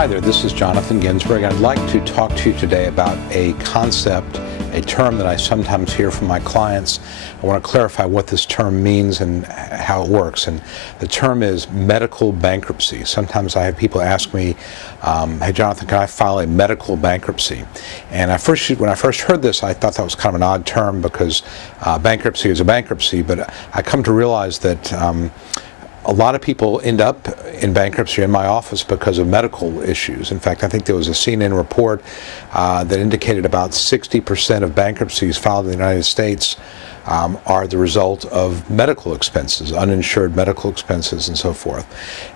Hi there, this is Jonathan Ginsberg. I'd like to talk to you today about a concept, a term that I sometimes hear from my clients. I want to clarify what this term means and how it works. And the term is medical bankruptcy. Sometimes I have people ask me, hey Jonathan, can I file a medical bankruptcy? And when I first heard this, I thought that was kind of an odd term because bankruptcy is a bankruptcy, but I come to realize that a lot of people end up in bankruptcy in my office because of medical issues. In fact, I think there was a CNN report that indicated about 60% of bankruptcies filed in the United States are the result of medical expenses, uninsured medical expenses and so forth.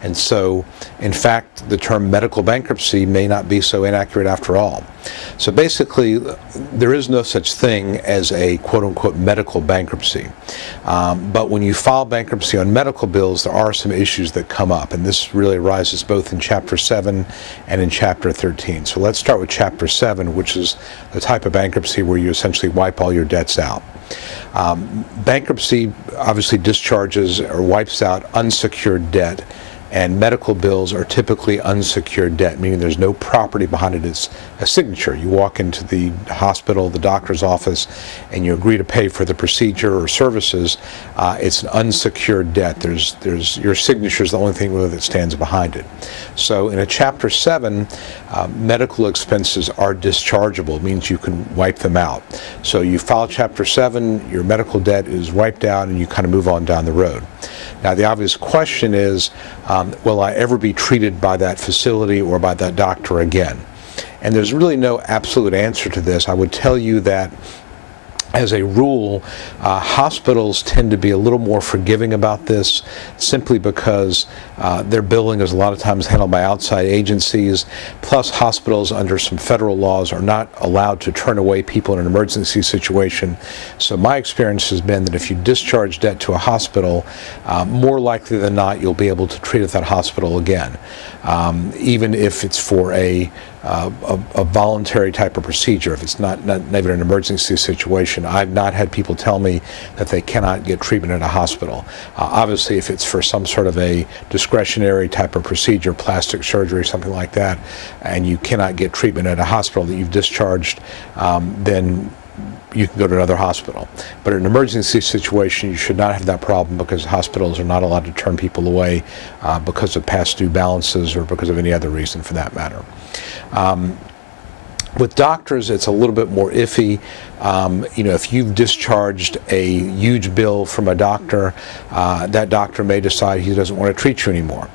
And so, in fact, the term medical bankruptcy may not be so inaccurate after all. So basically, there is no such thing as a quote-unquote medical bankruptcy. But when you file bankruptcy on medical bills, there are some issues that come up, and this really arises both in Chapter 7 and in Chapter 13. So let's start with Chapter 7, which is the type of bankruptcy where you essentially wipe all your debts out. Bankruptcy obviously discharges or wipes out unsecured debt, and medical bills are typically unsecured debt, meaning there's no property behind it. It's a signature. You walk into the hospital, the doctor's office, and you agree to pay for the procedure or services. It's an unsecured debt. Your signature is the only thing really that stands behind it. So in a Chapter 7, medical expenses are dischargeable. It means you can wipe them out. So you file Chapter 7, your medical debt is wiped out, and you kind of move on down the road. Now, the obvious question is, will I ever be treated by that facility or by that doctor again? And there's really no absolute answer to this. I would tell you that as a rule, hospitals tend to be a little more forgiving about this simply because their billing is a lot of times handled by outside agencies. Plus, hospitals under some federal laws are not allowed to turn away people in an emergency situation. So my experience has been that if you discharge debt to a hospital, more likely than not you'll be able to treat at that hospital again, even if it's for a voluntary type of procedure, if it's not even an emergency situation. I've not had people tell me that they cannot get treatment at a hospital. Obviously, if it's for some sort of a discretionary type of procedure, plastic surgery, something like that, and you cannot get treatment at a hospital that you've discharged, then you can go to another hospital. But in an emergency situation, you should not have that problem because hospitals are not allowed to turn people away because of past due balances or because of any other reason for that matter. With doctors, it's a little bit more iffy. If you've discharged a huge bill from a doctor, that doctor may decide he doesn't want to treat you anymore.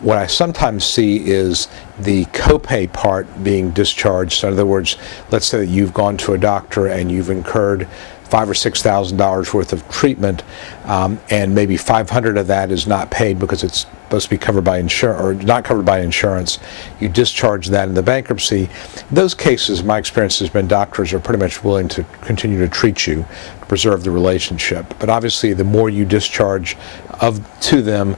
What I sometimes see is the copay part being discharged. So in other words, let's say that you've gone to a doctor and you've incurred $5,000 or $6,000 worth of treatment, and maybe $500 of that is not paid because it's supposed to be covered by insurance or not covered by insurance. You discharge that in the bankruptcy. In those cases, my experience has been doctors are pretty much willing to continue to treat you to preserve the relationship. But obviously, the more you discharge to them,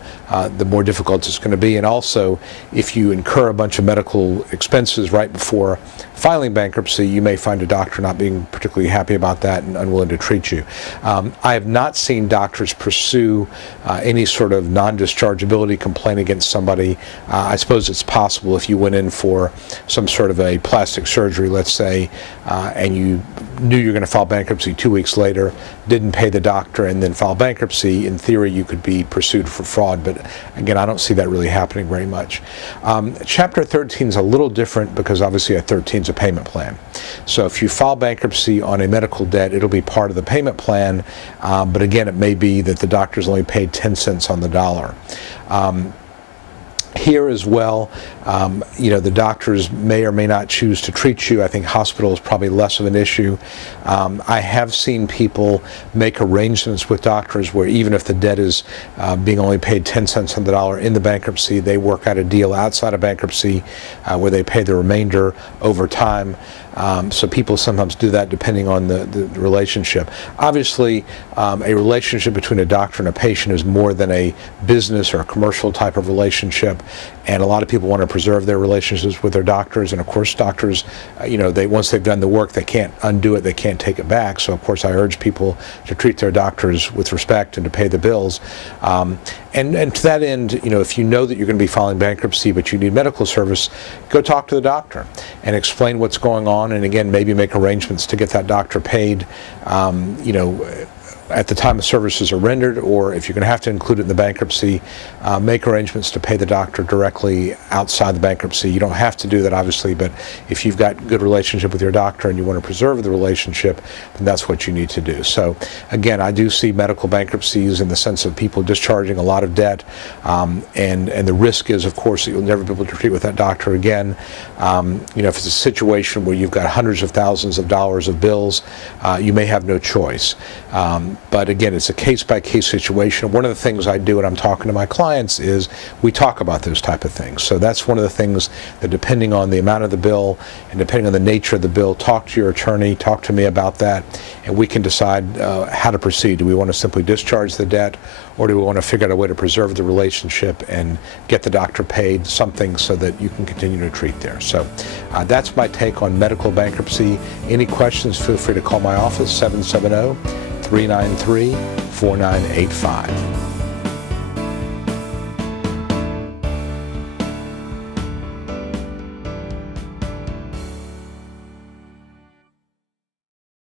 the more difficult it's going to be. And also, if you incur a bunch of medical expenses right before filing bankruptcy, you may find a doctor not being particularly happy about that and unwilling to treat you. I have not seen doctors pursue any sort of non-dischargeability complaint against somebody. I suppose it's possible if you went in for some sort of a plastic surgery, let's say, and you knew you were going to file bankruptcy 2 weeks later, didn't pay the doctor, and then file bankruptcy, in theory you could be pursued for fraud. But again, I don't see that really happening very much. Chapter 13 is a little different because obviously a 13 is a payment plan. So if you file bankruptcy on a medical debt, it'll be part of the payment plan, but again, it may be that the doctor's only paid 10 cents on the dollar. Here as well, the doctors may or may not choose to treat you. I think hospital is probably less of an issue. I have seen people make arrangements with doctors where even if the debt is being only paid 10 cents on the dollar in the bankruptcy, they work out a deal outside of bankruptcy where they pay the remainder over time. So people sometimes do that depending on the relationship. Obviously, a relationship between a doctor and a patient is more than a business or a commercial type of relationship, and a lot of people want to to preserve their relationships with their doctors, and of course doctors, once they've done the work, they can't undo it, they can't take it back. So of course I urge people to treat their doctors with respect and to pay the bills. And to that end, if you know that you're going to be filing bankruptcy but you need medical service, go talk to the doctor and explain what's going on, and again, maybe make arrangements to get that doctor paid, at the time the services are rendered, or if you're going to have to include it in the bankruptcy, make arrangements to pay the doctor directly outside the bankruptcy. You don't have to do that, obviously, but if you've got a good relationship with your doctor and you want to preserve the relationship, then that's what you need to do. So again, I do see medical bankruptcies in the sense of people discharging a lot of debt, and the risk is, of course, that you'll never be able to treat with that doctor again. If it's a situation where you've got hundreds of thousands of dollars of bills, you may have no choice. But again, it's a case-by-case situation. One of the things I do when I'm talking to my clients is we talk about those type of things. So that's one of the things that, depending on the amount of the bill and depending on the nature of the bill, talk to your attorney, talk to me about that, and we can decide how to proceed. Do we want to simply discharge the debt, or do we want to figure out a way to preserve the relationship and get the doctor paid something so that you can continue to treat there? So that's my take on medical bankruptcy. Any questions, feel free to call my office, 770-393-4985.